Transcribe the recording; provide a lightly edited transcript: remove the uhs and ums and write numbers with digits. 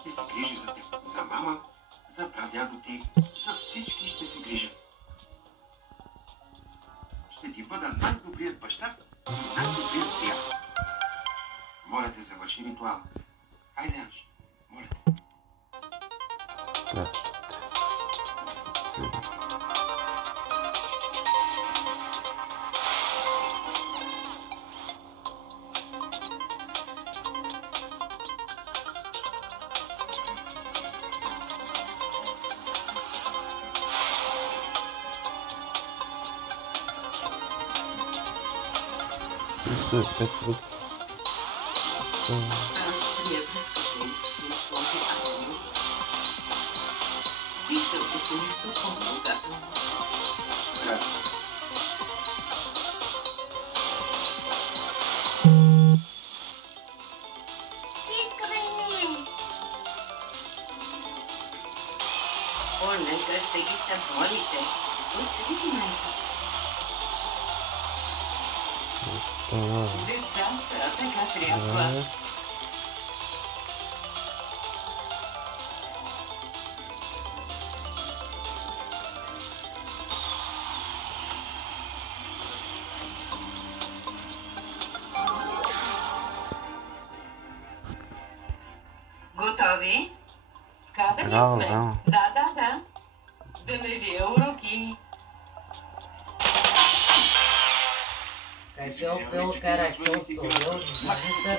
ще се грижи за теб. За мама, за прадядо ти, за всички ще се грижа. Ще ти бъда най-добрият баща и най-добрият приятел. Моля те, завърши ритуала. Хайде, Анж, моля те. Нека ще ги съборите. Оставите майка. Деца са, така трябва. Готови? Кадър ли сме? Да. Да не ви е уроки. Качел пил карачо солил, жажда,